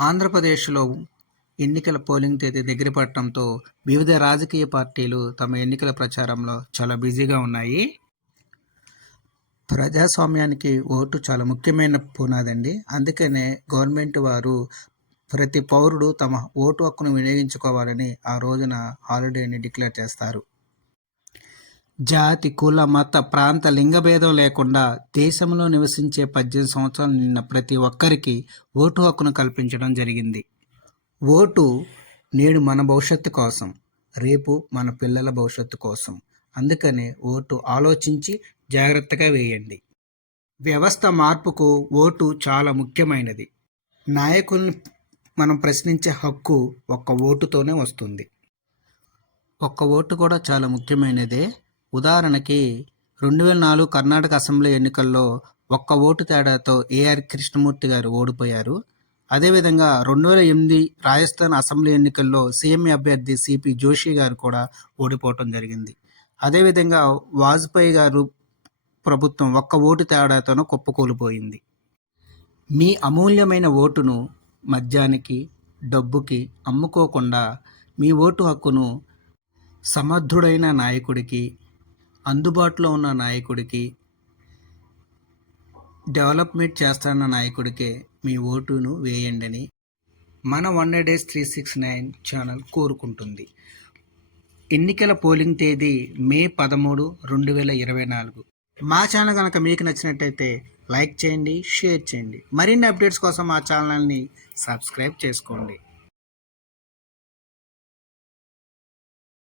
ఆంధ్రప్రదేశ్‌లో ఎన్నికల పోలింగ్ తేదీ దగ్గర పడటంతో వివిధ రాజకీయ పార్టీలు తమ ఎన్నికల ప్రచారంలో చాలా బిజీగా ఉన్నాయి. ప్రజాస్వామ్యానికి ఓటు చాలా ముఖ్యమైన పునాదండి. అందుకనే గవర్నమెంట్ వారు ప్రతి పౌరుడు తమ ఓటు హక్కును వినియోగించుకోవాలని ఆ రోజున హాలిడేని డిక్లేర్ చేస్తారు. జాతి, కుల, మత, ప్రాంత, లింగ భేదం లేకుండా దేశంలో నివసించే 18 సంవత్సరాలు నిండిన ప్రతి ఒక్కరికి ఓటు హక్కును కల్పించడం జరిగింది. ఓటు నేడు మన భవిష్యత్తు కోసం, రేపు మన పిల్లల భవిష్యత్తు కోసం. అందుకనే ఓటు ఆలోచించి జాగ్రత్తగా వేయండి. వ్యవస్థ మార్పుకు ఓటు చాలా ముఖ్యమైనది. నాయకుల్ని మనం ప్రశ్నించే హక్కు ఒక్క ఓటుతోనే వస్తుంది. ఒక్క ఓటు కూడా చాలా ముఖ్యమైనదే. ఉదాహరణకి 2004 కర్ణాటక అసెంబ్లీ ఎన్నికల్లో ఒక్క ఓటు తేడాతో ఏఆర్ కృష్ణమూర్తి గారు ఓడిపోయారు. అదేవిధంగా 2008 రాజస్థాన్ అసెంబ్లీ ఎన్నికల్లో సీఎం అభ్యర్థి సిపి జోషి గారు కూడా ఓడిపోవటం జరిగింది. అదేవిధంగా వాజ్పేయి గారు ప్రభుత్వం ఒక్క ఓటు తేడాతోనూ కుప్పకూలిపోయింది. మీ అమూల్యమైన ఓటును మద్యానికి, డబ్బుకి అమ్ముకోకుండా మీ ఓటు హక్కును సమర్థుడైన నాయకుడికి, అందుబాటులో ఉన్న నాయకుడికి, డెవలప్మెంట్ చేస్తున్న నాయకుడికే మీ ఓటును వేయండని మన 100 Days 369 ఛానల్ కోరుకుంటుంది. ఎన్నికల పోలింగ్ తేదీ మే 13, 2024. మా ఛానల్ కనుక మీకు నచ్చినట్టయితే లైక్ చేయండి, షేర్ చేయండి. మరిన్ని అప్డేట్స్ కోసం మా ఛానల్ని సబ్స్క్రైబ్ చేసుకోండి.